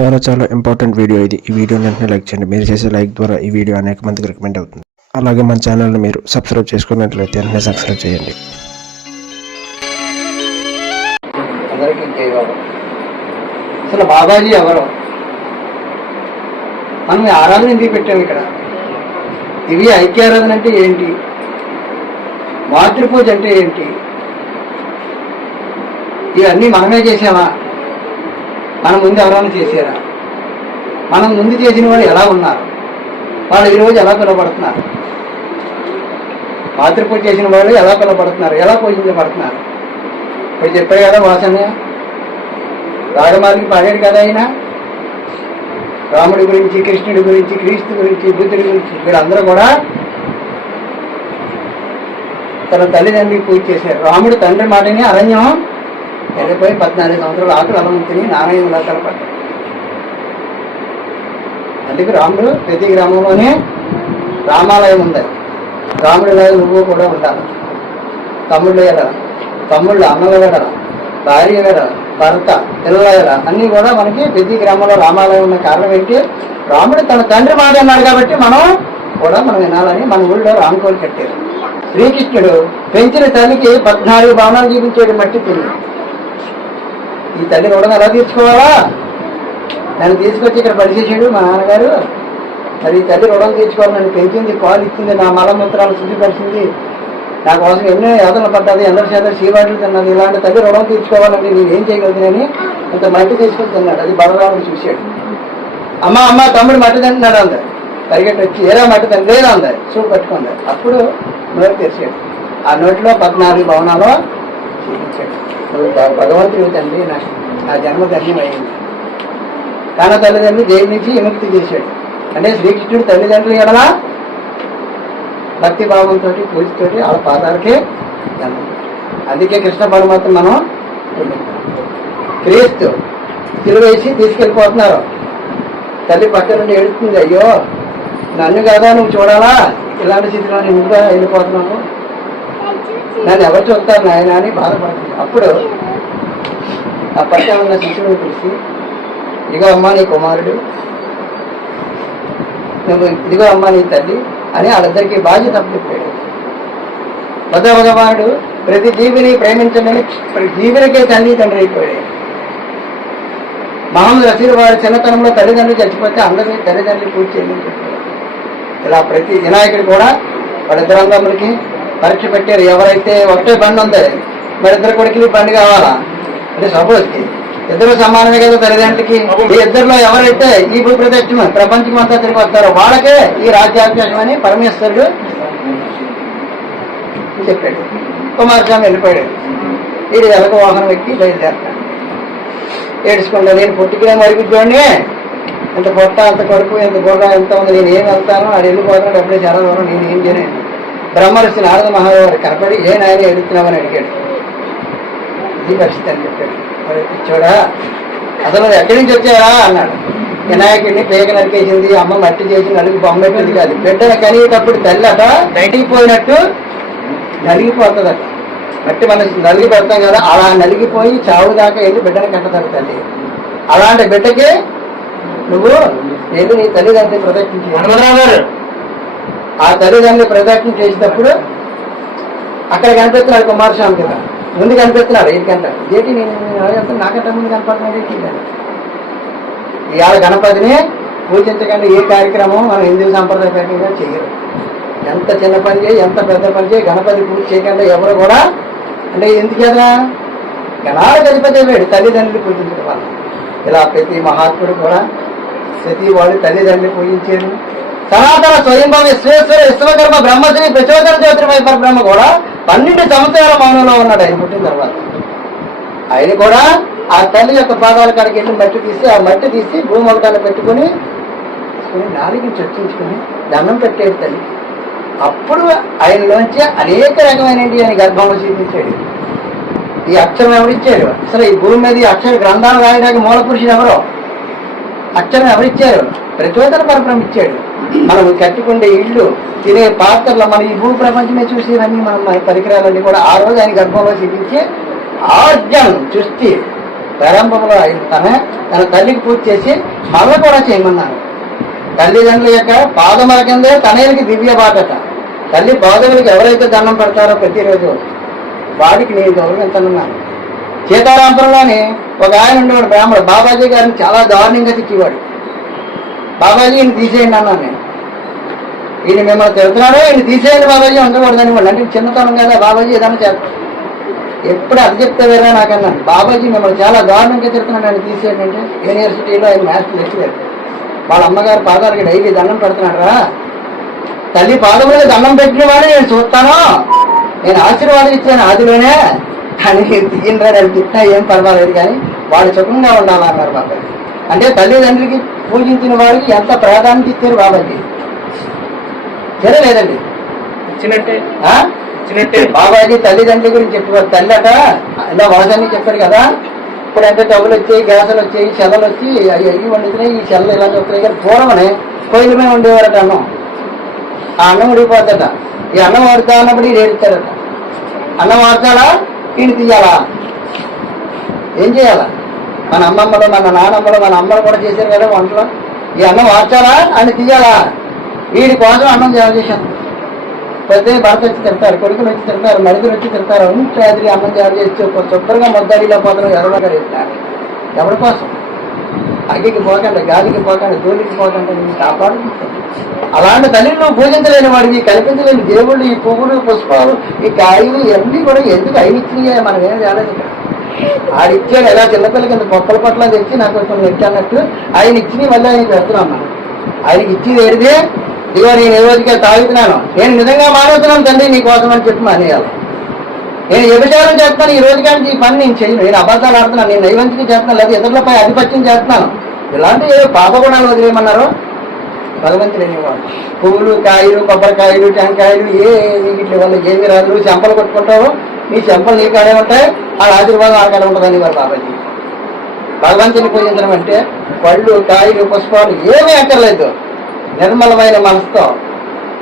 చాలా important video ఇది. ఈ వీడియోని వెంటనే లైక్ చేయండి. మీరు చేసే లైక్ ద్వారా ఈ వీడియో అనేక మందికి రికమెండ్ అవుతుంది. అలాగే మన ఛానల్ని మీరు సబ్స్క్రైబ్ చేసుకున్నట్లయితే వెంటనే సబ్స్క్రైబ్ చేయండి. అసలు బాబాజీ ఎవరు? మనం ఆరాధన ఎందుకు పెట్టాము ఇక్కడ? ఇవి ఐక్యారాధన అంటే ఏంటి? మాతృపూజ అంటే ఏంటి? ఇవన్నీ మనమే చేసామా? మన ముందు ఎవరైనా చేశారా? మనం ముందు చేసిన వాళ్ళు ఎలా ఉన్నారు? వాళ్ళు ఈరోజు ఎలా పిలువబడుతున్నారు? మాతృపూజ చేసిన వాళ్ళు ఎలా పిలువబడుతున్నారు? ఎలా పూజించబడుతున్నారు? ఇప్పుడు చెప్పారు కదా వాసన రాగమాలికి పాడాడు కదా ఆయన. రాముడి గురించి, కృష్ణుడి గురించి, క్రీస్తు గురించి, బుద్ధుడి గురించి వీళ్ళందరూ కూడా తన తల్లిదండ్రులకు పూజ చేశారు. రాముడు తండ్రి మాటని అరణ్యం వెళ్ళిపోయి 14 సంవత్సరాలు ఆకులు అలవంతిని నారాయణలా కలపడ్డాడు. అందుకే రాముడు ప్రతి గ్రామంలోనే రామాలయం ఉంది. రాముడిలా నువ్వు కూడా ఉండాలి. తమ్ముళ్ళు ఎడ, తమ్ముళ్ళు అన్నలు ఎడ, భార్య ఎడ, భర్త, పిల్లల ఎడ అన్నీ కూడా మనకి ప్రతి గ్రామంలో రామాలయం ఉన్న కారణం ఏంటి? రాముడు తన తండ్రి మాట అన్నాడు కాబట్టి మనం వినాలని మన ఊళ్ళో రామకోలు కట్టారు. శ్రీకృష్ణుడు పెంచిన తల్లికి 14 భవనాలు చూపించాడు మట్టి తిని. ఈ తల్లి రుణం ఎలా తీర్చుకోవాలా? నన్ను తీసుకొచ్చి ఇక్కడ పడిచేసాడు మా నాన్నగారు. మరి ఈ తల్లి రుణం తీర్చుకోవాలి. నన్ను పెంచింది, పాలు ఇచ్చింది, నా మలమూత్రాలు శుద్ధిపరిచింది, నా కోసం ఎన్నో యాతనలు పడ్డది, అందరి చేత సీవాట్లు తిన్నది. ఇలాంటి తల్లి రుణం తీర్చుకోవాలంటే నేను ఏం చేయగలుగుతానని ఇంత మట్టి తీసుకొని తిన్నాడు. అది బలరాముడు చూశాడు. అమ్మ తమ్ముడు మట్టి తింటున్నాడు అందరు. పరిగెట్టి వచ్చి ఏరా మట్టి తిని లేదా అందరు చూపు పట్టుకుంది. అప్పుడు నోరు తెరిచాడు. ఆ నోటిలో 14 భవనాలు చూపించాడు. భగవంతుడు తండ్రి నా జన్మ ధన్యమైంది. తన తల్లిదండ్రులు జైలు నుంచి విముక్తి చేశాడు. అంటే శ్రీకృష్ణుడు తల్లిదండ్రులు ఎడలా భక్తి భావంతో పూజతోటి వాళ్ళ పాదాలకే జన్మ. అందుకే కృష్ణ పరమాత్మ మనం క్రీస్తు తిరువేసి తీసుకెళ్ళిపోతున్నారు. తల్లి పక్క నుండి ఏడుస్తుంది, అయ్యో నన్ను కదా నువ్వు చూడాలా, ఇలాంటి స్థితిలో నేను ఇంట్లో వెళ్ళిపోతున్నాను, నన్ను ఎవరు చూస్తారు నాయన అని బాధపడుతుంది. అప్పుడు ఆ పక్కన ఉన్న శిశువుని పిలిచి, ఇదిగో అమ్మ నీ కుమారుడు, నువ్వు ఇదిగో అమ్మ నీ తల్లి అని వాళ్ళిద్దరికి బాధ్యత అప్పచెప్పాడు. భగవానుడు ప్రతి జీవిని ప్రేమించమని ప్రతి జీవినికే తల్లి తండ్రి అయిపోయాడు. మహమ్మద్ రసూల్ వారి చిన్నతనంలో తల్లిదండ్రులు చచ్చిపోతే అందరినీ తల్లిదండ్రులు పూజ చేయమని చెప్పారు. ఇలా ప్రతి వినాయకుడు కూడా వాళ్ళిద్దరు అందరికి పరీక్ష పెట్టారు. ఎవరైతే ఒకటే బండి ఉంది, మరి ఇద్దరు కొడుకులు బండి కావాలా అంటే సపోజ్కి ఇద్దరు సమానమే కదా తల్లిదండ్రులకి. ఈ ఇద్దరిలో ఎవరైతే ఈ భూప్రదక్షిణ ప్రపంచం అంతా తిరిగి వస్తారో వాళ్ళకే ఈ రాజ్యాభిషేకం అని పరమేశ్వరుడు చెప్పాడు. కుమారస్వామి వెళ్ళిపోయాడు. వీడు ఎలక వాహనం ఎక్కి బయలుదేరతాడు. ఏడుచుకుంటా, నేను పుట్టికిన మరుగుద్దాన్ని, ఇంత పొట్ట, అంత కడుపు, ఇంత బుర్ర, ఎంత ఉంది, నేను ఏం వెళ్తాను, అది వెళ్ళిపోతాను, అప్పుడే చాలా దూరం నేను ఏం చేయను. బ్రహ్మర్షి నారద మహారాజు కనపడి ఏ నాయన ఎడుతున్నామని అడిగాడు. ఇది పరిస్థితి అని చెప్పాడు. చూడా అసలు ఎక్కడి నుంచి వచ్చారా అన్నాడు. వినాయకుడిని పేక నరికేసింది, అమ్మ మట్టి చేసి నలుగు బొమ్మ పెట్టింది కాదు. బిడ్డను కలిగేటప్పుడు తల్లి అట నలిగిపోయినట్టు నలిగిపోతుందట. మట్టి మనం నలిగి పెడతాం కదా, అలా నలిగిపోయి చావు దాకా వెళ్ళి బిడ్డను కట్టతాడు తల్లి. అలాంటి బిడ్డకి నువ్వు వెళ్ళి నీ తల్లిదండ్రులు ప్రదక్షిణ చేయాలి. ఆ తల్లిదండ్రులు ప్రదక్షిణ చేసేటప్పుడు అక్కడ కనిపిస్తున్నాడు కుమారస్వామి కదా, ముందు కనిపిస్తున్నాడు. ఏంటంటారు ఏంటి నేను నాకంటే ముందు కనపడుతున్నాడు ఏంటి? ఇవాళ గణపతిని పూజించకండి ఏ కార్యక్రమం మనం హిందూ సాంప్రదాయకంగా చేయరు. ఎంత చిన్న పని చేయి, ఎంత పెద్ద పని చేయి, గణపతి పూజ చేయకుండా ఎవరు కూడా అంటే ఎందుకు కదా గణాలకు అధిపతి వేడు తల్లిదండ్రులు పూజించడం వల్ల. ఇలా ప్రతి మహాత్ముడు కూడా ప్రతి వాడు తల్లిదండ్రులు పూజించారు. సనాతన స్వయంభవ విశ్వేశ్వర విశ్వకర్మ బ్రహ్మశ్రీ ప్రచోదన జ్యోతిర్మయ పరబ్రహ్మ కూడా 12 సంవత్సరాల మౌనంలో ఉన్నాడు ఆయన పుట్టిన తర్వాత. ఆయన కూడా ఆ తల్లి యొక్క పాదాల కాడికి వెళ్ళి మట్టి తీసి, ఆ మట్టి తీసి భూమి ఒకటాన్ని పెట్టుకుని నాలుగుని చర్చించుకుని దండం పెట్టేది తల్లి. అప్పుడు ఆయనలోంచి అనేక రకమైనవి ఆయన గర్భంలో చూపించాడు. ఈ అక్షరం ఎవరిచ్చారు? అసలు ఈ భూమి మీద ఈ అక్షర గ్రంథాలు రాయడానికి మూల పురుషుడు ఎవరో? అక్షరం ఎవరిచ్చారు? ప్రచోదన పరబ్రహ్మ ఇచ్చాడు. మనం కట్టుకుండే ఇళ్ళు, తినే పాత్రలు, మన ఈ భూ ప్రపంచమే చూసేవన్నీ మన పరికరాలన్నీ కూడా ఆ రోజు ఆయన గర్భంలో చూపించి ఆద్యం సృష్టి ప్రారంభంలో తన తల్లికి పూజ చేసి మళ్ళీ కూడా చేయమన్నారు. తల్లిదండ్రుల యొక్క పాదముల కిందే తనయులకి దివ్య బాటట. తల్లి పాదములకి ఎవరైతే దండం పెడతారో ప్రతిరోజు వాడికి నేను గౌరవించనున్నాను. సీతారాంపురంలోని ఒక ఆయన ఉండేవాడు బ్రాహ్మణుడు, బాబాజీ గారిని చాలా దారుణంగా తిట్టేవాడు. బాబాజీ ఈయన తీసేయండి అన్నాను నేను. ఈయన మిమ్మల్ని తిడుతున్నాడో ఈయన తీసేయండి బాబాజీ ఉండకూడదని వాళ్ళు. అంటే చిన్నతనం కదా బాబాజీ ఏదైనా చేస్తాడు. ఎప్పుడు అది చెప్తే వేరే నాకన్నాను. బాబాజీ మిమ్మల్ని చాలా దారుణంగా తిడుతున్నాడు, ఆయన తీసేయండి అంటే యూనివర్సిటీలో ఆయన మాస్టర్ లెక్చరర్. వాళ్ళ అమ్మగారు పాదాలకి డైలీ దండం పెడుతున్నాడు రా. తల్లి పాదములకి దండం పెట్టిన వాడే నేను చూస్తాను, నేను ఆశీర్వాదం ఇచ్చాను ఆదిలోనే అని తీయండి అని తిట్టినా ఏం పర్వాలేదు కానీ వాళ్ళు సుఖంగా ఉండాలన్నారు బాబాజీ. అంటే తల్లిదండ్రులకి పూజించిన వాడికి ఎంత ప్రాధాన్యత ఇచ్చారు బాబాజీ. సరే లేదండి ఇచ్చినట్టే బాబాజీ తల్లిదండ్రుల గురించి చెప్పేవారు. తల్లి అట ఇలా వాసాన్ని చెప్పారు కదా, ఇప్పుడు అంటే డబ్బులు వచ్చాయి, గ్యాసులు వచ్చాయి, చెల్లలు వచ్చి అవి వండుతున్నాయి, ఈ చెల్లలు ఇలా వస్తున్నాయి. కానీ పూర్వమనే పొయ్యిల మీద ఉండేవారట అన్నం. ఆ అన్నం ఉడికిపోతాట. ఈ అన్నం వాడుతా అన్నప్పుడు ఈయన ఏడుస్తారట. అన్నం వాడతాడా ఈయన తీయాలా? ఏం చేయాలా? మన అమ్మమ్మలు మన నాన్నమ్మలు మన అమ్మలు కూడా చేశారు కదా వంటలో. ఈ అన్నం వార్చాలా అని తీయాలా? వీడి కోసం అన్నం చేశాను. ప్రతి భర్త వచ్చి తిడతారు, కొడుకులు వచ్చి తిడతారు, మరుదులు వచ్చి తిడతారు. రాత్రి అన్నం చేసి శుభ్రంగా మొద్దడిలో పోతారు. ఎవరు ఇస్తారు ఎవరి కోసం? అగ్గికి పోకండి, గాలికి పోకండి, ధూళికి పోకండి, నేను కాపాడుకుంటాను. అలాంటి తల్లిని నువ్వు పూజించలేని వాడికి, కల్పించలేని దేవుళ్ళు, ఈ పువ్వులు పుష్పాలు ఈ కాయలు ఇవన్నీ కూడా ఎందుకు అయినిచ్చినాయే? మనం ఏం చేయాలి ఇక్కడ? ఆడిచ్చాడు ఎలా చిన్నపిల్ల కింద మొక్కల పట్ల తెచ్చి నాకు కొన్ని ఎట్టి అన్నట్టు ఆయన ఇచ్చి మళ్ళీ ఆయనకి పెడుతున్నాం. మనం ఆయనకి ఇచ్చింది ఏడిదే, ఇదిగో నేను ఏ రోజుకే తాగుతున్నాను, నేను నిజంగా మానేస్తున్నాను తండ్రి నీ కోసం అని చెప్పి మానేయాలి. నేను వ్యభిచారం చేస్తున్నాను, ఈ రోజు కానీ ఈ పని నేను చేయను, నేను అబద్ధాలు ఆడుతున్నాను, నేను నైవంతికి చేస్తున్నాను, లేదా ఇతరులపై ఆధిపత్యం చేస్తున్నాను, ఇలాంటి పాప గుణాలు వదిలేయమన్నారు భగవంతుడు అనేవాడు. పువ్వులు కాయలు కొబ్బరికాయలు టెంకాయలు వీటి వల్ల ఏమి రాదు. నువ్వు చెంపలు కొట్టుకుంటావు, నీ చెంపలు నీ కాడే ఉంటాయి, ఆ ఆశీర్వాదం ఆడకాడ ఉంటుందని వారు బాబాజీ. భగవంతుని పూజించడం అంటే పళ్ళు కాయలు పుష్పాలు ఏమీ అక్కర్లేదు. నిర్మలమైన మనసుతో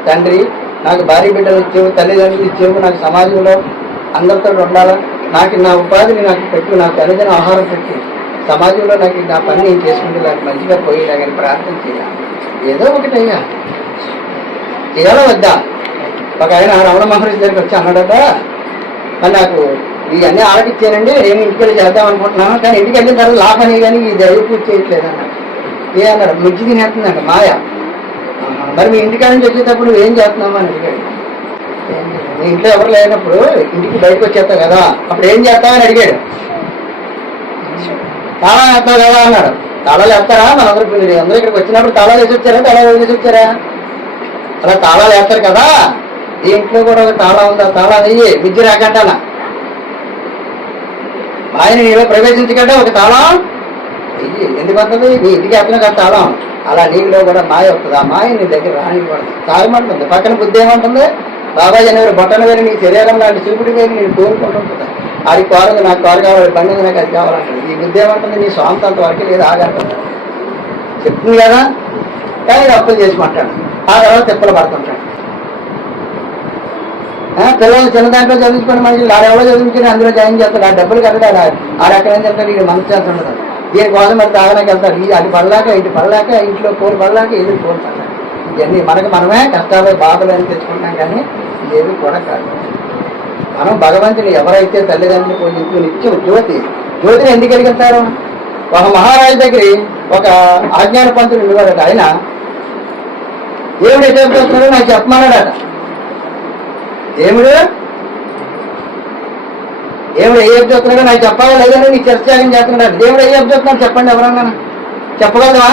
తండ్రి నాకు భార్య బిడ్డలు ఇచ్చేవు, తల్లిదండ్రులు ఇచ్చేవు, నాకు సమాజంలో అందరితో ఉండాలి, నాకు నా ఉపాధిని నాకు పెట్టు, నాకు అనుదిన ఆహారం పెట్టి సమాజంలో నాకు నా పని నేను చేసుకుంటే నాకు మంచిగా పోయేలా కానీ ప్రార్థన చేయాలి. ఏదో ఒకటయ్యా చేయాలో వద్దా? ఒక ఆయన రమణ మహర్షి దగ్గరికి వచ్చి అన్నాడట, మరి నాకు ఇవన్నీ ఆలకిచ్చానండి, నేను ఇంటికి వెళ్ళి చేద్దాం అనుకుంటున్నాను, కానీ ఇంటికి వెళ్ళిన తర్వాత లాభనే కానీ ఈ దైవ పూజ చేయట్లేదు అన్నాడు. ఏ అన్నాడు? మిర్చి తినేస్తుందంట మాయ. మరి మీ ఇంటికాడ నుంచి వచ్చేటప్పుడు ఏం చేస్తున్నామా అని అడిగాడు. నీ ఇంట్లో ఎవరు లేనప్పుడు ఇంటికి బయటకు వచ్చేస్తావు కదా, అప్పుడు ఏం చేస్తామని అడిగాడు. తాళాలు వేస్తావు కదా అన్నాడు. తాళాలు వేస్తారా? మనందరూ అందరూ ఇక్కడికి వచ్చినప్పుడు తాళాలు వేసి వచ్చారా, తాళాలు వేసి వచ్చారా? అలా తాళాలు వేస్తారు కదా, ఈ ఇంట్లో కూడా ఒక తాళా ఉందా, తాళా వెయ్యి విద్య రాకంటానా, ఆయన నీలో ప్రవేశించకంటే ఒక తాళం వెయ్యి. ఎందుకు వస్తుంది? నీ ఇంటికి వేస్తున్నా కదా తాళం. అలా నీలో కూడా మాయ వస్తుంది. ఆ మాయ నీ దగ్గర రానివ్వదు. తాగమంటుంది. పక్కన బుద్ధి ఏమంటుంది? బాబాజీ అనేవారు బొట్టన వేరు నీ శరీరం లాంటి చూపుడు వేరు నేను కోరుకుంటుంటుంది. అది కోరదు, నాకు కోర కావాలి, బండి నాకు అది కావాలంటుంది. ఈ బుద్ధి ఏమంటుంది? నీ స్వామి అంత వరకు లేదు ఆగంటుంది. చెప్తుంది కదా, కానీ అప్పులు చేసి మాట్లాడు. ఆ తర్వాత తిప్పలు పడుతుంటాడు. పిల్లలు చిన్న దాంట్లో చదివించుకుని మనుషులు ఆడెవరో చదివించుకుని అందులో జాయిన్ చేస్తాడు. ఆ డబ్బులు కట్టడాడు, ఆడెక్కడ ఏం చెప్తాడు, ఇది మనసు చేస్తూ ఉండదు. దీనికోసం మరి తాగడానికి వెళ్తాడు. అది పడలేక ఇటు పడలేక ఇంట్లో కూలి పడలేక ఇది కూలి పడలేక ఇవన్నీ మనకు మనమే కష్టాలు బాధలు అని తెచ్చుకుంటాం, కానీ ఏవి కూడా కాదు. మనం భగవంతుని ఎవరైతే తల్లిదండ్రులు పూజించు నిత్యం జ్యోతిని ఎందుకు వెలిగిస్తారు? ఒక మహారాజు దగ్గర ఒక ఆజ్ఞాన పంతులు ఉండేవాడట. ఆయన దేవుడు ఎక్కడ వస్తున్నాడో నాకు చెప్పమన్నాడట. దేవుడు ఏ చెప్తున్నాడో నాకు చెప్పాలా లేదని నీకు చర్చయాగం చేస్తున్నాడు. దేవుడు ఏ చెప్తున్నాడు చెప్పండి, ఎవరన్నా చెప్పగలవా?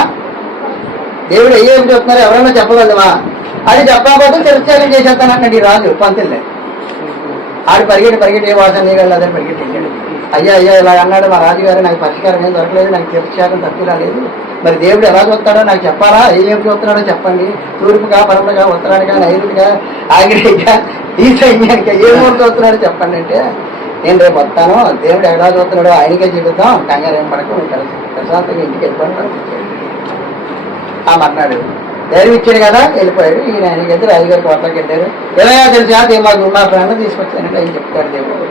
దేవుడు ఏ చెప్తున్నారు ఎవరన్నా చెప్పగలవా? అది చెప్పకపోతే చర్చయాగం చేసేస్తానండి ఈ రాజు పంతులే. ఆడు పరిగెట్టి ఏ వాసన అదని పరిగెట్టించాడు. అయ్యా ఇలా అన్నాడు మా రాజుగారు, నాకు పరిష్కారం ఏం దొరకలేదు, నాకు చర్చయాగం తక్కువ రాలేదు, మరి దేవుడు ఎలా చూస్తాడో నాకు చెప్పాలా? ఏం చూస్తున్నాడో చెప్పండి. తూర్పుగా పరమగా ఉత్తరానిగా నైరుతిగా ఆగ్నేయంగా ఈశాన్యానిగా ఏ మూడు చూస్తున్నాడో చెప్పండి అంటే, నేను రేపు వస్తాను, దేవుడు ఎలా చూస్తున్నాడో ఆయనకే చెబుతాం, కంగారు ఏం పడక ప్రశాంతంగా ఇంటికి వెళ్ళిపోవడం ఆ మర్నాడు ధైర్యం ఇచ్చాడు కదా, వెళ్ళిపోయాడు. ఈయన ఆయనకి ఎదురు రాజుగారికి వద్దకు వెళ్ళారు. ఎలా తెలిసి మాకు మా ఫ్రెండ్ తీసుకొచ్చానంటే ఆయన చెప్తాడు దేవుడు.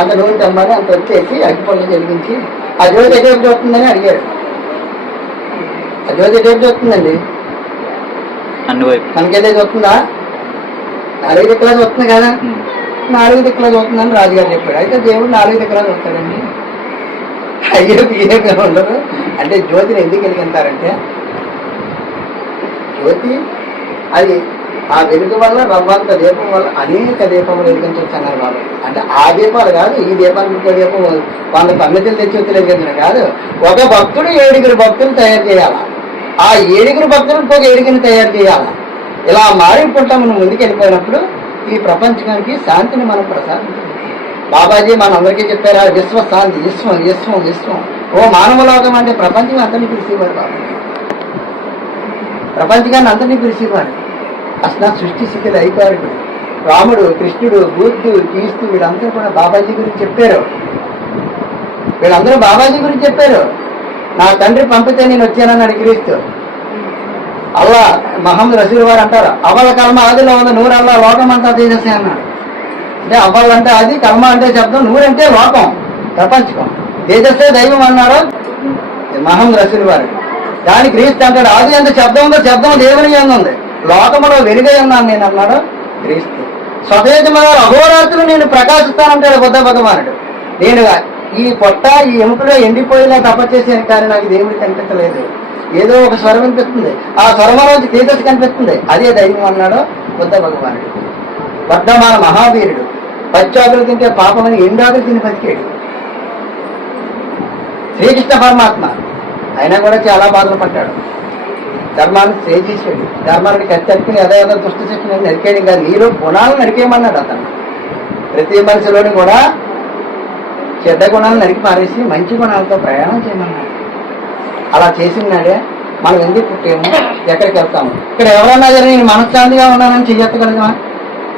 అంత నూనె తెమ్మని అంత వచ్చేసి అగ్గిపొల్ల జరిగించి ఆ జ్యోతి ఎటువంటి వస్తుందని అడిగారు. ఆ జ్యోతి ఎటువంటి వస్తుందండి? మనకెళ్ళేది వస్తుందా? 4 దిక్కులా వస్తుంది కదా. 4 దిక్కులా వస్తుందని రాజుగారు చెప్పాడు. అయితే దేవుడు 4 దిక్కులా వస్తాడండి. అయ్యో ఏమీ ఉండదు అంటే జ్యోతిని ఎందుకు వెలిగింటారంటే జ్యోతి అది ఆ వెలుగు వల్ల రవ్వంత దీపం వల్ల అనేక దీపములు వెలిగించవచ్చు అన్నారు బాబు. అంటే ఆ దీపాలు కాదు, ఈ దీపానికి ఇంకో దీపం 100 పన్నెతులు తెచ్చి వెలిగించడం కాదు. ఒక భక్తుడు 7 భక్తులు తయారు చేయాల. ఆ 7 భక్తులు ఇంకొక 7 తయారు చేయాల. ఇలా మారిపోతాం మనం ముందుకు వెళ్ళిపోయినప్పుడు ఈ ప్రపంచానికి శాంతిని మనం ప్రసాదించాలి. బాబాజీ మనందరికీ చెప్పారా విశ్వశాంతి, విశ్వం విశ్వం విశ్వం. ఓ మానవలోకం అంటే ప్రపంచం అందరినీ పిలిచేవారు బాబాజీ. ప్రపంచాన్ని అందరినీ పిలిచేవారు. అసలు సృష్టి స్థితిలో అయిపోయాడు. రాముడు, కృష్ణుడు, బుద్ధుడు, క్రీస్తు వీళ్ళందరూ కూడా బాబాజీ గురించి చెప్పారు. వీళ్ళందరూ బాబాజీ గురించి చెప్పారు. నా తండ్రి పంపితే నేను వచ్చానని క్రీస్తు. అల్లా మహమ్మద్ రసూల్ వారు అంటారు అవల కర్మ ఆదిలో ఉంది, నూరల్లా లోకం అంతా తేజస్సే అన్నాడు. అంటే అవ్వల్ అంటే అది, కర్మ అంటే శబ్దం, నూరంటే లోకం ప్రపంచకం, తేజస్సే దైవం అన్నారు మహమ్మద్ రసూల్ వారు. దాని క్రీస్తు అంటాడు ఆది ఎంత శబ్దం ఉందో శబ్దం దేవుని ఉంది, లోకములో వెలుగై ఉన్నాను నేను అన్నాడు క్రీస్తు. స్వతేజమైన అహోరాత్రులు నేను ప్రకాశిస్తానంటాడు బుద్ధ భగవానుడు. నేను ఈ పొట్ట ఈ ఎముకలో ఎండిపోయినా తపస్సేసాను కానీ నాకు దేవుడు కనిపించలేదు. ఏదో ఒక స్వరం కనిపిస్తుంది, ఆ స్వరంలోంచి తేజస్సు కనిపిస్తుంది, అదే దైవం అన్నాడు బుద్ధ భగవానుడు. వర్ధమాన మహావీరుడు. పచ్చాకులు తింటే పాపమని ఎండాకులు తిని బతికాడు శ్రీకృష్ణ పరమాత్మ. అయినా కూడా చాలా బాధలు పడ్డాడు. ధర్మాన్ని శ్రేయించాడు. ధర్మానికి కత్తెట్టుకుని ఏదో దుష్ట శక్తిని నరికేయడం కాదు, నీలో గుణాలను నరికేయమన్నాడు అతను. ప్రతి మనిషిలోని కూడా చెడ్డ గుణాలను నరికి పారేసి మంచి గుణాలతో ప్రయాణం చేయమన్నాడు. అలా చేసినాడే మనం ఎందుకు పుట్టాము, ఎక్కడికి వెళ్తాము. ఇక్కడ ఎవరన్నా సరే నేను మనశ్శాంతిగా ఉన్నానని చెయ్యగలమా?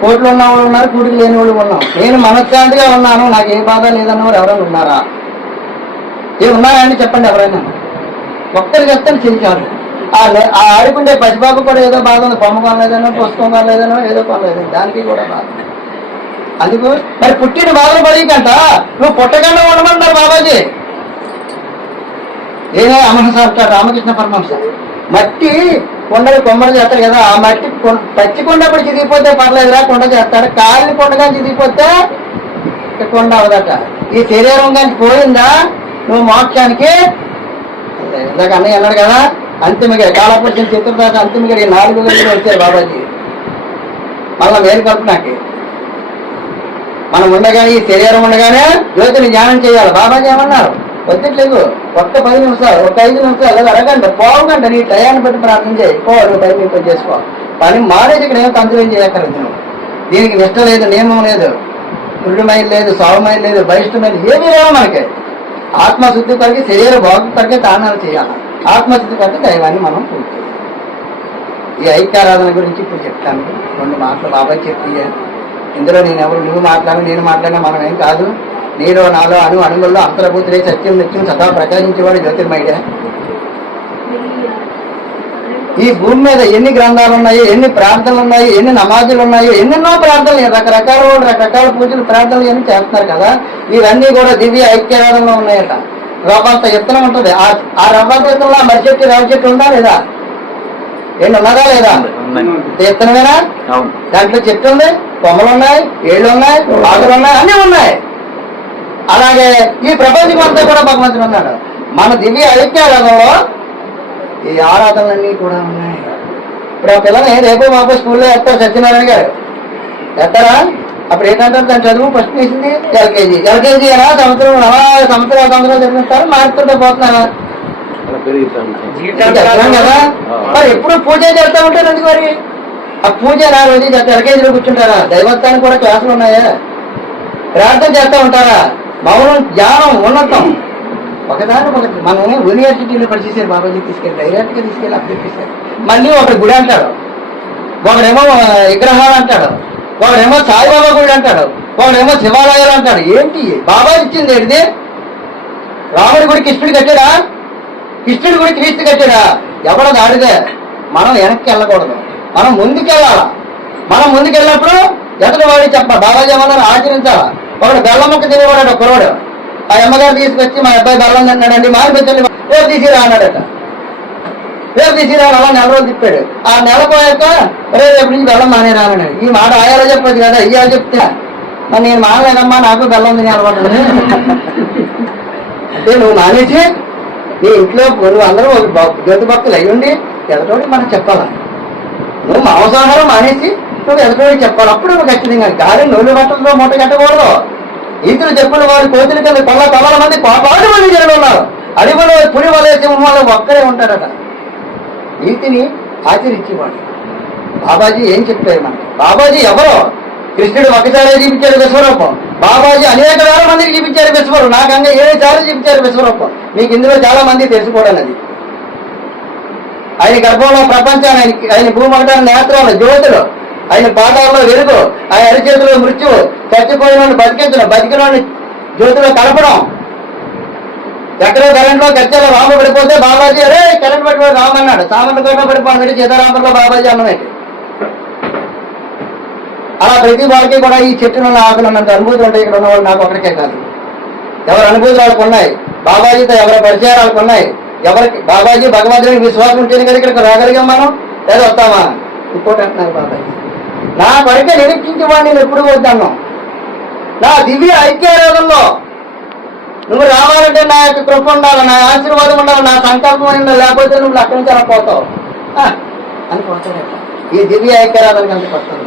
కోట్లు ఉన్న వాళ్ళు ఉన్నారు, కూడికి లేని వాళ్ళు ఉన్నాం. నేను మనశ్శాంతిగా ఉన్నాను, నాకు ఏ బాధ లేదన్న వాళ్ళు ఎవరైనా ఉన్నారా? ఉన్నారా అని చెప్పండి ఎవరైనా. ఒక్కరికి వస్తాను చెయ్యాలి. ఆ ఆడుకుంటే పసిబాబు కూడా ఏదో బాధ ఉంది, బొమ్మ కొనలేదనో పుస్తకం కొనలేదనో ఏదో కొనలేదు, దానికి కూడా బాధ. అందుకు మరి పుట్టిన బాధలు పడికంట నువ్వు పుట్టకుండా ఉండమన్నారు బాబాజీ. ఏదో అమహంస అంటారు రామకృష్ణ పరమహంస. మట్టి కొండలు కొమ్మలు చేస్తారు కదా, ఆ మట్టి పచ్చి కొండప్పుడు చిరిగిపోతే పర్లేదురా కొండ చేస్తాడు, కాలిని కొండగా చిరిగిపోతే కొండ అవదట. ఈ శరీరం కానీ పోయిందా నువ్వు మోక్షానికి. ఇందాక అన్నయ్య అన్నాడు కదా అంతిమగా కాలపరిచిన చతుర్దాస అంతిమగా ఈ 4 గంటలు వచ్చారు బాబాజీ. మళ్ళా మేలు కల్పనాకి మనం ఉండగానే ఈ శరీరం ఉండగానే జ్యోతిని ధ్యానం చేయాలి. బాబాజీ ఏమన్నారు వచ్చట్లేదు ఒక్క 10 నిమిషాలు, ఒక 5 నిమిషాలు లేదా అరగంట, పోవగంట నీ టయాన్ని బట్టి ప్రార్థన చేయి. నువ్వు టైం ఇంకో చేసుకో. పని మానేది ఇక్కడ ఏమో కంచులేం చేయక్కర్లేదు. నువ్వు దీనికి నిష్ట లేదు, నియమం లేదు, పురుడుమైలు లేదు, సావుమైలు లేదు, బహిష్టమైలు ఏమీ లేవు. మనకి ఆత్మశుద్ధి కొరికి శరీర బాగు కొరికే దానాలు చేయాలి. ఆత్మశుద్ధి కొరికి దైవాన్ని మనం పూర్తి. ఈ ఐక్యారాధన గురించి ఇప్పుడు చెప్తాను 2 మాటలు బాబాయ్ చెప్పి. ఇందులో నువ్వు మాట్లాడు నేను మాట్లాడినా మనం ఏం కాదు. నీలో నాలో అణువుల్లో అంతరభూతులే సత్యం నిత్యం సదా ప్రకాశించేవాడు జ్యోతిర్మయుడే. ఈ భూమి మీద ఎన్ని గ్రంథాలు ఉన్నాయో, ఎన్ని ప్రార్థనలు ఉన్నాయో, ఎన్ని నమాజులు ఉన్నాయో, ఎన్నెన్నో ప్రార్థనలు, రకరకాల పూజలు ప్రార్థనలు ఎన్ని చేస్తున్నారు కదా. ఇవన్నీ కూడా దివ్య ఐక్యారాధనలో ఉన్నాయట. రవ్వంత ఎత్తనం ఉంటుంది. ఆ రవ్వంత ఎత్తంలో మరి చెట్టు రవ్వ చెట్టు ఉందా లేదా? ఏంటి ఉన్నదా లేదా? ఎత్తనమేనా? దాంట్లో చెట్టు ఉంది, కొమ్మలు ఉన్నాయి, ఏళ్ళు ఉన్నాయి, ఆకులు ఉన్నాయి, అన్నీ ఉన్నాయి. అలాగే ఈ ప్రపంచం అంతా కూడా భగవంతుడు ఉన్నాడు. మన దివ్య ఐక్యారాధనలో ఈ ఆరాధనలన్నీ కూడా ఉన్నాయి. ఇప్పుడు ఆ పిల్లని రేపు మాపు స్కూల్లో వేస్తారు సత్యనారాయణ గారు వేస్తారా? అప్పుడు ఏంటంటారు దాని చదువు ఫస్ట్ వేసింది ఎల్కేజీ అయినా సంవత్సరాలు చదివిస్తారు, మార్కులతో పోతున్నారా కదా. మరి ఎప్పుడు పూజ చేస్తా ఉంటారు ఎందుకు మరి? ఆ పూజ నా రోజు ఎల్కేజీలో కూర్చుంటారా? దైవత్వానికి కూడా క్లాసులు ఉన్నాయా? ప్రార్థన చేస్తూ ఉంటారా? మౌనం, జ్ఞానం, ఉన్నతం ఒకదాని ఒకటి. మనం యూనివర్సిటీలో పరిచేసారు బాబాజీ తీసుకెళ్ళి, డైరెక్ట్గా తీసుకెళ్ళి అప్డేట్ చేశారు. మళ్ళీ ఒక గుడి అంటాడు, ఒకడేమో విగ్రహాలు అంటాడు, ఒకడేమో సాయిబాబా గుడి అంటాడు, ఒకడేమో శివాలయాలు అంటాడు. ఏంటి బాబాజీ ఇచ్చింది ఏంటిది? రాముడి గుడి కృష్ణుడు కట్టాడా? కృష్ణుడి గుడి క్రీస్తు కట్టాడా? ఎవడో దాడిదే. మనం వెనక్కి వెళ్ళకూడదు, మనం ముందుకెళ్ళాలా. మనం ముందుకెళ్ళినప్పుడు ఎదుటి వాడి చెప్పాలి. బాబాజీ ఏమన్నా ఆచరించాలా. ఒకడు బెల్లం ముక్క తినేవాడు కురవాడు. ఆ అమ్మగారు తీసుకొచ్చి మా అబ్బాయి బెల్లం తిన్నాడండి మానిపించండి రేపు తీసిరా అన్నాడట. రేపు తీసిరా అలా 4 రోజులు తిప్పాడు. ఆ నెల పోయాక రేపు నుంచి బెల్లం మానేరా అన్నాడు. ఈ మాట ఆయాలో చెప్పొచ్చు కదా, ఇయ్యాలో చెప్తే మరి నేను మానలేనమ్మా నాకు బెల్లం తినే అలవాటు అంటే నువ్వు మానేసి నీ ఇంట్లో నువ్వు అందరూ జ్యోతి భక్తులు అయ్యుండి ఎదటోడికి మనం చెప్పాలా. నువ్వు మాంసాహారం మానేసి నువ్వు ఎదటోడికి చెప్పాలి. అప్పుడు నువ్వు ఖచ్చితంగా గాలి నూనె బట్టలతో మూట కట్టకూడదు. ఈతులు చెప్పిన వారు కోతుల కింద కొల్ల మంది 1,000 మంది జనులు ఉన్నారు. అడిగులో పులి వలే సింహం వల్ల ఒక్కరే ఉంటారట. నీతిని ఆచరించేవాడు. బాబాజీ ఏం చెప్పారు మనకి? బాబాజీ ఎవరో? కృష్ణుడు ఒకసారి చూపించాడు విశ్వరూపం. బాబాజీ అనేక వేల మందికి చూపించారు విశ్వరూపం. నాకంగా 7 సార్లు చూపించారు విశ్వరూపం. మీకు ఇందులో చాలా మంది తెలుసుకోవడం అది. ఆయన గర్భంలో ప్రపంచాన్ని, ఆయన భూమండల నేత్రాలు జ్యోతులు, ఆయన పాదాల్లో వెలుగు, ఆయన అరిచేతిలో మృత్యువు, చచ్చిపోయిన బతికించడం, బతికిన జ్యోతిలో కలపడం. ఎక్కడో కరెంట్లో కచ్చాలో రాము పడిపోతే బాబాజీ అరే కరెంట్ పడిపోయి రామన్నాడు. సామాన్లు కోట పడిపోయి సీతారాములో బాబాజీ అన్నమేంటి. అలా ప్రతి వారికి కూడా ఈ చెట్టునున్న ఆకులున్నంత అనుభూతి ఉంటాయి. ఇక్కడ ఉన్నవాళ్ళు నాకు ఒకరికే కాదు, ఎవరి అనుభూతులు వాళ్ళకు ఉన్నాయి. బాబాజీతో ఎవరి పరిచయాలు వాళ్ళకు ఉన్నాయి. ఎవరికి బాబాజీ భగవంతుడికి విశ్వాసం ఉంటేనే కదా ఇక్కడికి రాగలిగాం మనం, లేదా వస్తామా? ఇంకోటి అంటున్నారు బాబాజీ, నా కొరికే నిరీక్షించేవాడిని నేను ఎప్పుడు వద్దన్నాం. నా దివ్య ఐక్యారోధంలో నువ్వు రావాలంటే నా యొక్క కృప ఉండాలి, నా ఆశీర్వాదం ఉండాలి, నా సంకల్పం ఉండాలి, లేకపోతే నువ్వు అక్కడి నుంచి అలా పోతావు అని పోతాడట. ఈ దివ్య ఐక్యారాధనకి అంత వస్తుంది.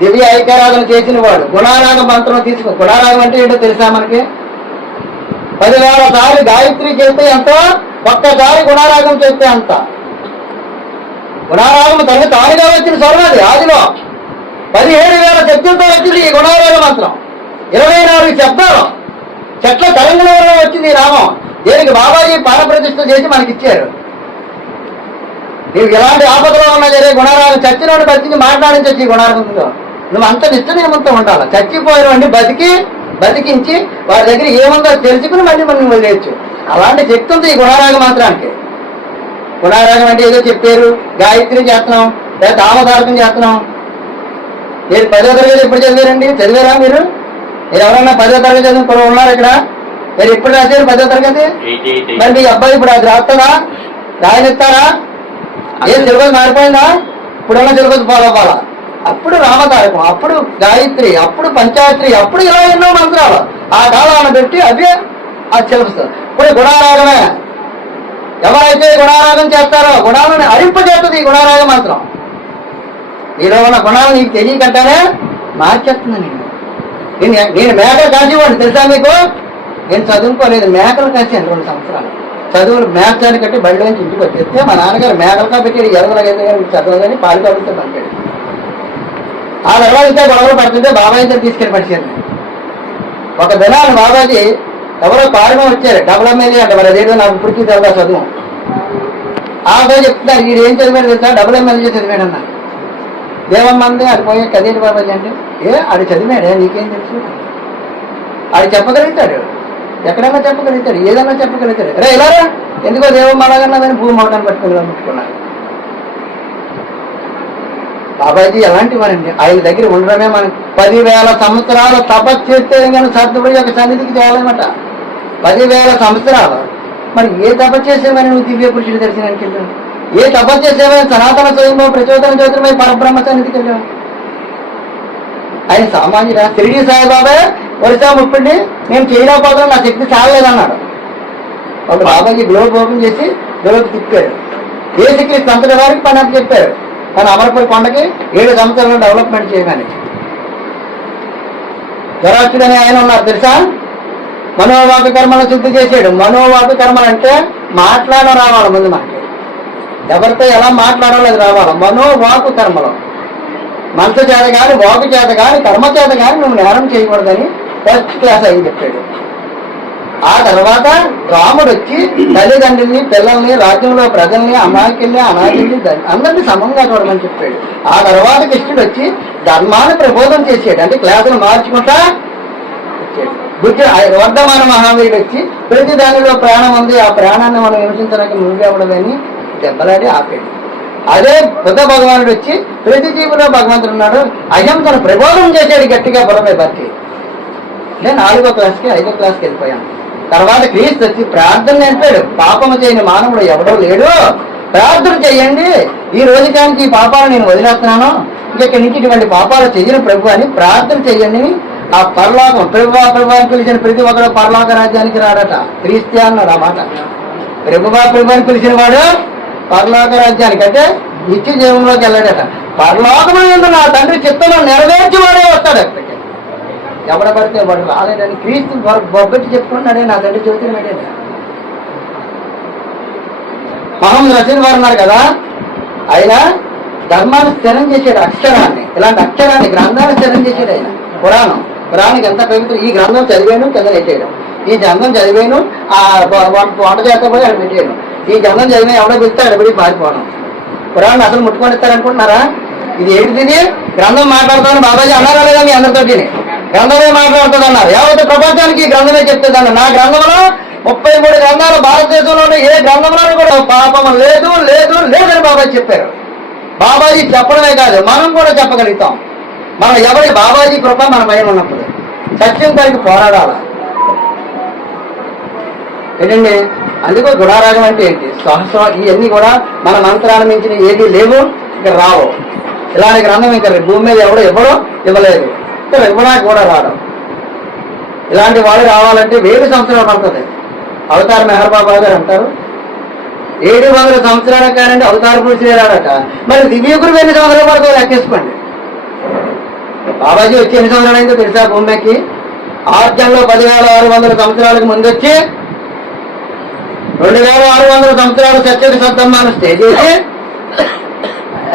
దివ్య ఐక్యారాధన చేసిన వాడు గుణారాగ మంత్రం తీసుకో. గుణారాగం అంటే ఏంటో తెలుసా మనకి? 10,000 సార్లు గాయత్రి చేస్తే ఎంత, ఒక్కసారి గుణారాగం చేస్తే అంత. గుణారాగం తనకు తానుగా వచ్చిన స్వరమది. ఆదిలో 17,000 శక్తులతో వచ్చింది ఈ గుణారాగ మంత్రం. 24 శబ్దాలు చెట్ల తరంగంలో వచ్చింది ఈ నామం. దీనికి బాబాజీ ప్రాణప్రతిష్ఠ చేసి మనకిచ్చారు. నీవు ఎలాంటి ఆపదలో ఉన్నా సరే గుణారాగం చచ్చినోడు బతికి మాట్లాడించచ్చు. ఈ గుణారాగంతో నువ్వు అంత నిష్ఠనియమంతో ఉండాలి. చచ్చిపోయినవాడిని బతికించి వాడి దగ్గర ఏముందో తెలుసుకుని మళ్ళీ మనం వదిలేయచ్చు. అలాంటి శక్తి ఉంది ఈ గుణారాగ మంత్రానికి. గుణారాగం అంటే ఏదో చెప్పారు, గాయత్రి చేస్తున్నాం లేదా దామోదారకం చేస్తున్నాం. మీరు 10వ తరగతి ఎప్పుడు చదివారండి? చదివారా మీరు? మీరు ఎవరన్నా 10వ తరగతి చదివి ఉన్నారు ఇక్కడ? మీరు ఎప్పుడు రాశారు 10వ తరగతి? మరి మీ అబ్బాయి ఇప్పుడు అది రాస్తారా, రాయనిస్తారా? ఏం సిలబస్ మారిపోయిందా? ఇప్పుడున్న సిలబస్ ఫాలో అవ్వాలా. అప్పుడు రామతారకం, అప్పుడు గాయత్రి, అప్పుడు పంచాయత్రి, అప్పుడు ఇలా ఎన్నో మంత్రాలు ఆ కాలాన్ని పెట్టి అవే అది సిలబస్. ఇప్పుడు గుణారాగమే. ఎవరైతే గుణారాగం చేస్తారో గుణాలను అరింపజేస్తుంది ఈ గుణారాగ మంత్రం. నీలో ఉన్న గుణాలు నీకు తెలియకంటానే మార్చేస్తుంది. నేను మేకలు కాసేవాడిని తెలుసా మీకు? నేను చదువుకోలేదు, మేకలు కాసాను 2 సంవత్సరాలు. చదువులు మేకచాన్ని కట్టి బయటలోంచి ఇంటికి వచ్చేస్తే మా నాన్నగారు మేకలు కాబట్టి ఎదగలగైతే చదవదని పాలు కడుగుతూ పంపాడు. ఆ తర్వాత గొడవలు పడుతుంటే బాబాయ్ దగ్గర తీసుకెళ్ళి పడిచాను. ఒక దినాన్ని బాబాజీ ఎవరో కారణం వచ్చారు, డబుల్ ఎమ్మెల్యే అంటే మరి అదేదో నాకు ఇప్పటికీ తెలుదా చదువు. ఆ రోజు చెప్తున్నారు వీడు ఏం చదివాడు తెలుసా? డబుల్ ఎమ్మెల్యే చదివాడు అన్నారు. దేవమ్మంది అది పోయే కదేంటి బాబాజీ అంటే, అది చదివాడే నీకేం తెలుసు? అది చెప్పగలుగుతాడు, ఎక్కడైనా చెప్పగలుగుతాడు, ఏదైనా చెప్పగలుగుతాడు. రే ఇలారా ఎందుకో దేవమ్మ అలాగన్నదని భూమి మాటను పట్టుకుని ముట్టుకున్నారు. బాబాజీ ఎలాంటి వారండి? ఆయన దగ్గర ఉండడమే మనం 10,000 సంవత్సరాలు తపస్సు చేస్తే కానీ సద్గురు యొక్క సన్నిధికి చేయాలన్నమాట. 10,000 సంవత్సరాలు. మరి ఏ తపస్సు చేసేవని నువ్వు దివ్య పురుషుడి దర్శనానికి వెళ్ళావు? ఏ తపస్సు చేసేవని సనాతన స్వయంలో ప్రచోదన జ్యోతిర్మయ పరబ్రహ్మ సన్నిధికి వెళ్ళావు? ఆయన సామాన్యుడా? షిరిడి సాయిబాబా వరుసా ముప్పండి నేను చేయలేకపోతాను, నా శక్తి చాలలేదన్నాడు. ఒక బాబాజీ గ్లోబ్ ఓపెన్ చేసి గ్లోబ్ తిప్పాడు. ఏసుక్రీస్తు అంతటి వారికి పని అని చెప్పారు. కానీ అమరపూర్ కొండకి 7 సంవత్సరాలు డెవలప్మెంట్ చేయగానే జరాచుడని ఆయన ఉన్నారు తెలుసా? మనోవాకు కర్మలను శుద్ధి చేసాడు. మనోవాకు కర్మలు అంటే మాట్లాడడం రావాలి ముందు మనకి. ఎవరితో ఎలా మాట్లాడాలో అది రావాలి. మనోవాకు కర్మలు మనసు చేత కానీ వాకు చేత కానీ కర్మ చేత కానీ నువ్వు నేరం చేయకూడదని ఫస్ట్ క్లాస్ అయ్యి చెప్పాడు. ఆ తర్వాత రాముడు వచ్చి తల్లిదండ్రుల్ని, పిల్లల్ని, రాజ్యంలో ప్రజల్ని, అమాయకుల్ని, అనాథుల్ని అందరినీ సమంగా చూడమని చెప్పాడు. ఆ తర్వాత కృష్ణుడు వచ్చి ధర్మాన్ని ప్రబోధం చేసాడు. అంటే క్లాసులు మార్చుకుంటా వచ్చాడు. వర్ధమాన మహావీరుడు వచ్చి ప్రతి దానిలో ప్రాణం ఉంది, ఆ ప్రాణాన్ని మనం హింసించడానికి ముందేవడదని దెబ్బలాడి ఆపాడు. అదే బుద్ధ భగవానుడు వచ్చి ప్రతి జీవిలో భగవంతుడు ఉన్నాడు, అహింసను ప్రబోధం చేశాడు గట్టిగా పొలపై బట్టి. నేను 4వ క్లాస్కి 5వ క్లాస్కి వెళ్ళిపోయాను. తర్వాత క్రీస్తు వచ్చి ప్రార్థన నేర్పాడు. పాపము చేయని మానవుడు ఎవడో లేడు, ప్రార్థన చేయండి, ఈ రోజుకానికి ఈ పాపాలు నేను వదిలేస్తున్నాను, ఇక్కడి నుంచి ఇటువంటి పాపాలు చెయ్యను ప్రభు అని ప్రార్థన చెయ్యండి. ఆ పరలోకం ప్రభువా అని పిలిచిన ప్రతి ఒక్కరు పరలోక రాజ్యానికి రాడట. క్రీస్తే అన్నాడు ఆ మాట. ప్రభువా అని పిలిచిన వాడు పరలోక రాజ్యానికి అంటే నిత్య జీవంలోకి వెళ్ళాడట. పరలోకమైన నా తండ్రి చిత్తము నెరవేర్చి వాడే వస్తాడు అక్కడికి. ఎవడ పడితే వాడు రాలేడని క్రీస్తు బొబ్బెట్టి చెప్పుకున్నాడే నా తండ్రి చెబుతున్నాడే. మహమ్మద్ రసూల్ వారు ఉన్నారు కదా, ఆయన ధర్మాన్ని స్థిరం చేసాడు. అక్షరాన్ని, ఇలాంటి అక్షరాన్ని గ్రంథాన్ని స్థిరం చేసాడు ఆయన. పురాణానికి ఎంత పవిత్రం. ఈ గ్రంథం చదివాను కింద పెట్టేయడం, ఈ గ్రంథం చదివాను ఆ వంట చేస్తపోయి అక్కడ పెట్టేయడం, ఈ గ్రంథం చదివిన ఎవడో పిలిస్తే అడబడి పారిపోవడం. పురాణం అసలు ముట్టుకొని ఇస్తారనుకుంటున్నారా? ఇది ఏంటిది? గ్రంథం మాట్లాడుతాను బాబాజీ అన్నారా లేదా మీ అందరితో? గ్రంథమే మాట్లాడుతుంది అన్నారు. యావత్ ప్రపంచానికి ఈ గ్రంథమే చెప్తుంది అన్నారు. నా గ్రంథంలో 33 గ్రంథాలు భారతదేశంలోనే ఏ గ్రంథంలోనూ కూడా పాపం లేదు లేదు లేదని బాబాజీ చెప్పారు. బాబాజీ చెప్పడమే కాదు, మనం కూడా చెప్పగలుగుతాం. మనం ఎవరి బాబాజీ కృప మన పైన ఉన్నప్పుడు సత్యం కొరకు పోరాడాల ఏంటండి. అందుకో గుణారాగం అంటే ఏంటి? ఇవన్నీ కూడా మన మంత్రాన్ని మించిన ఏది లేవు, ఇక్కడ రావు. ఇలాంటి గ్రంథం ఇంకా భూమి మీద ఎవడో ఇవ్వలేదు, ఇక్కడ ఇవ్వడానికి కూడా రావడం. ఇలాంటి వాడు రావాలంటే 1000 సంవత్సరాలు పడుతుంది. అవతార మెహర్ బాబా గారు అంటారు 700 సంవత్సరాల కానండి అవతార పురుషులే రాడట. మరి దివ్యకుడు ఎన్ని సంవత్సరాలు పడుతుందో లెక్కేసుకోండి. బాబాజీ వచ్చి ఎన్ని సంవత్సరాలు అయిందో తెలుసా? భూమికి ఆర్జంలో 10,600 సంవత్సరాలకు ముందు వచ్చి 2,600 సంవత్సరాలు సత్యక సద్దమ్మాను స్టే చేసి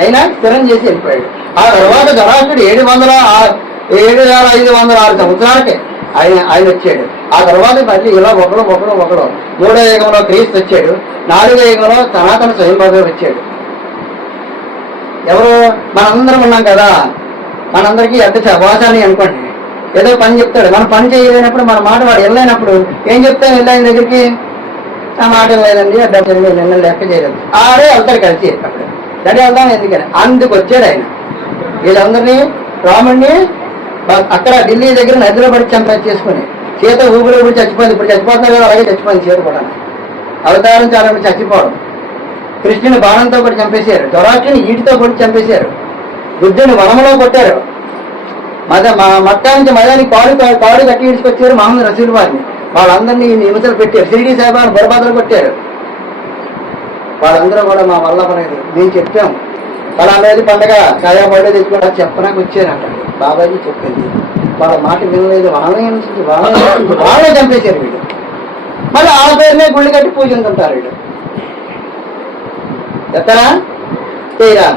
అయినా స్థిరం చేసి వెళ్ళిపోయాడు. ఆ తర్వాత ధరాష్ట్రుడు 7,506 సంవత్సరాలకే ఆయన వచ్చాడు. ఆ తర్వాత మళ్ళీ ఇలా ఒకడు 3వ యుగంలో క్రీస్తు వచ్చాడు. 4వ యుగంలో సనాతన స్వయంభావి వచ్చాడు. ఎవరు? మనందరం ఉన్నాం కదా, మనందరికీ ఎంత వాసాన్ని అనుకోండి. ఏదో పని చెప్తాడు, మనం పని చేయలేనప్పుడు మన మాట వాడు వెళ్ళలేనప్పుడు ఏం చెప్తాం? వెళ్ళాయన దగ్గరికి ఆ మాట లేదండి, నిన్న లెక్క చేయలేదు, ఆడే వెళ్తాడు కలిసి. అప్పుడు రెడీ వెళ్దాం ఎందుకని అందుకు వచ్చాడు ఆయన. వీళ్ళందరినీ రాముడిని అక్కడ ఢిల్లీ దగ్గర నదిలో పడి చేసుకుని చేత ఊపిలో పడి చచ్చిపోయింది. ఇప్పుడు చచ్చిపోతున్నారు కదా, అలాగే చచ్చిపోయింది చేత కూడా. అవతారం చాలా చచ్చిపోవడం. కృష్ణుని బాణంతో పడి చంపేశారు, ధరాష్ట్రుని ఈటితో పడి చంపేశారు, బుద్ధుని వనములో కొట్టారు, మక్కా నుంచి మదానికి కాడు కట్టి ఈడ్చుకొచ్చారు మహమ్మద్ రసూల్ వారిని. వాళ్ళందరినీ హింసలు పెట్టారు. షిరిడీ సాహిబాన్ని బర్బాదులు కొట్టారు. వాళ్ళందరూ కూడా మా వల్ల పడలేదు. మేము చెప్పాం ఫలానేది పండగ కాయా పడే తెచ్చుకోవడం చెప్పడానికి వచ్చారంట. బాబాజీ చెప్పింది వాళ్ళ మాట వినలేదు. వాళ్ళే చంపేశారు వీళ్ళు. మళ్ళీ ఆ పేరునే గుళ్ళు కట్టి పూజించుకుంటారు వీళ్ళు. ఎత్తరా తీరా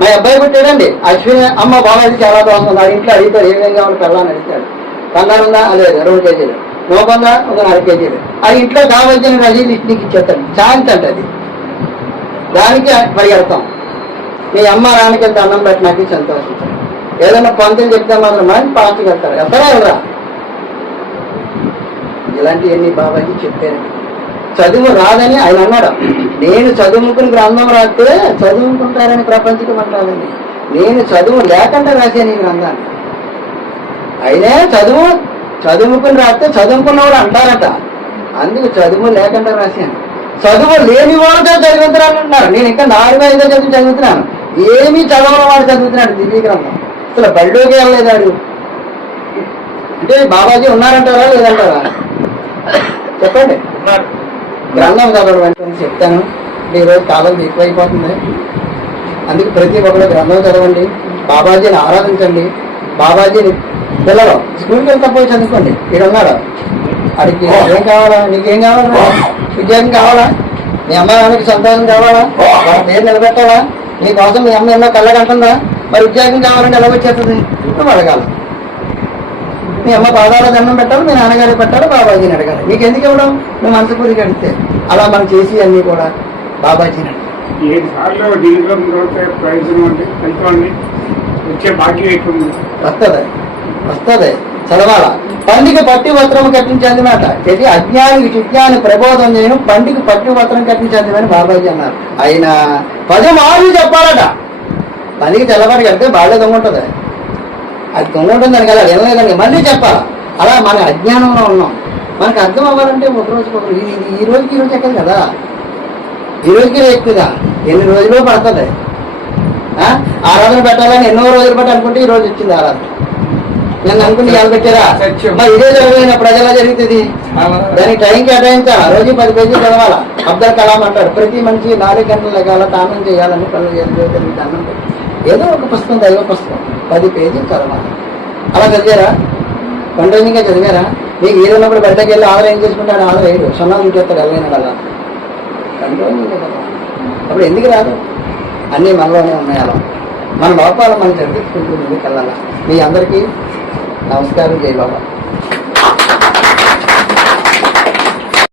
మా అబ్బాయి పుట్టాడండి అశ్విని అమ్మ బాబాజీ చాలా బాగుంది. ఆ ఇంట్లో అడిగితారు ఏమేం కావాలి పెళ్ళాన్ని అడిగాడు. బంగారం ఉందా? లేదు 2 కేజీలు. నోబందా? 1.5 కేజీలు. ఆ ఇంట్లో కావాల్సిన రజీ నీకు ఇచ్చేస్తాడు. శాంతి అంటే అది. దానికి పరిగెడతాం. మీ అమ్మ రానికి వెళ్తే అన్నం పెట్టినాకి సంతోషించారు. ఏదైనా పంతులు చెప్తే మాత్రం మంచి పాస్కి వెళ్తారు. వెళ్తారా ఎవరా? ఇలాంటివన్నీ బాబాజీ చెప్పారు. చదువు రాదని ఆయన అన్నాడు. నేను చదువుకుని గ్రంథం రాస్తే చదువుకుంటారని ప్రపంచకం అంటారండి. నేను చదువు లేకుండా రాశాను ఈ గ్రంథాన్ని. అయినే చదువుకుని రాస్తే చదువుకున్నవాడు అంటారట. అందుకు చదువు లేకుండా రాశాను. చదువు లేని వాడితో చదువుతున్నాను అంటున్నారు. నేను ఇంకా 4వ 5వ చదువుతున్నాను. ఏమీ చదవని వాడు చదువుతున్నాడు దివ్య గ్రంథం. అసలు బడిలోకి వెళ్ళలేదాడు. అంటే బాబాజీ ఉన్నారంటారా లేదంటారా? చెప్పండి. గ్రంథం చదవడం అంటే చెప్తాను. ఈరోజు కాలం ఎక్కువైపోతుంది. అందుకు ప్రతి ఒక్కరు గ్రంథం చదవండి, బాబాజీని ఆరాధించండి. బాబాజీని పిల్లలు స్కూల్కి వెళ్తా పోయి చదువుకోండి. ఇక్కడ ఉన్నాడు, అడిగి ఏం కావాలా? నీకేం కావాలా? ఉద్యోగం కావాలా? మీ అమ్మ నాన్నకి సంతోషం కావాలా? వాళ్ళ పేరు నిలబెట్టాలా? నీకోసం మీ అమ్మ ఎన్నో కళ్ళకంటుందా? మరి ఉద్యోగం కావాలంటే ఎలా వచ్చేస్తుంది? ఇప్పుడు అడగాలి. మీ అమ్మ పాదాల దండం పెట్టాలి, మీ నాన్నగారికి పెట్టాలి, బాబాజీని అడగాలి. మీకు ఎందుకు ఇవ్వడం? నువ్వు మనసుపూర్తిగా అడిగితే. అలా మనం చేసి అన్నీ కూడా బాబాజీని వస్తుంది చదవాలా. పండికి పట్టి వస్త్రం కట్టించింది మాట. ఇది అజ్ఞానికి విజ్ఞాని ప్రబోధం చేయను, పండికి పట్టి వస్త్రం కట్టించింది అని బాబాజీ అన్నారు. ఆయన 10 మార్లు చెప్పాలట. పనికి తెల్లవారు కడితే బాగా దొంగ ఉంటుంది. అది దొంగ ఉంటుందని కదా వినలేదని మళ్ళీ చెప్పాలా. అలా మన అజ్ఞానంలో ఉన్నాం. మనకు అర్థం అవ్వాలంటే ఒక రోజుకి ఈ రోజుకి ఎక్కదు కదా, ఈ రోజుకి ఎక్కుదా, ఎన్ని రోజులు పడుతుంది. ఆరాధన పెట్టాలని ఎన్నో రోజులు బట్టి అనుకుంటే ఈ రోజు వచ్చింది ఆరాధన. నన్ను అనుకుంటే ఇవాళ పెట్టారా, మరి ఇదే జరగలేనప్పుడు అది ఎలా జరుగుతుంది? దానికి టైం కేటాయించాలా, రోజు 10 పేజీలు చదవాలా. అబ్దుల్ కలాం అంటాడు, ప్రతి మనిషి 4 గంటలు లెగాల, తానం చేయాలని పనులు చేయాలి, దండం పెట్టి ఏదో ఒక పుస్తకం, దైవ పుస్తకం 10 పేజీలు చదవాలి. అలా చదివారా? కంటిన్యూగా చదివారా? మీకు వీలున్నప్పుడు బయటకు వెళ్ళి ఆధార్ ఏం చేసుకుంటాడు? ఆధార్ వేయడు, సున్నా ఇంకెత్తాడు వెళ్ళైన వల్ల. కంటిన్యూగా చదవాలి. అప్పుడు ఎందుకు రాదు? అన్నీ మనలోనే ఉన్నాయి. అలా మన లోపాలు మనం జరిగించుకుంటూ ముందుకు వెళ్ళాలి. మీ అందరికీ నమస్కారం. జై బాబా.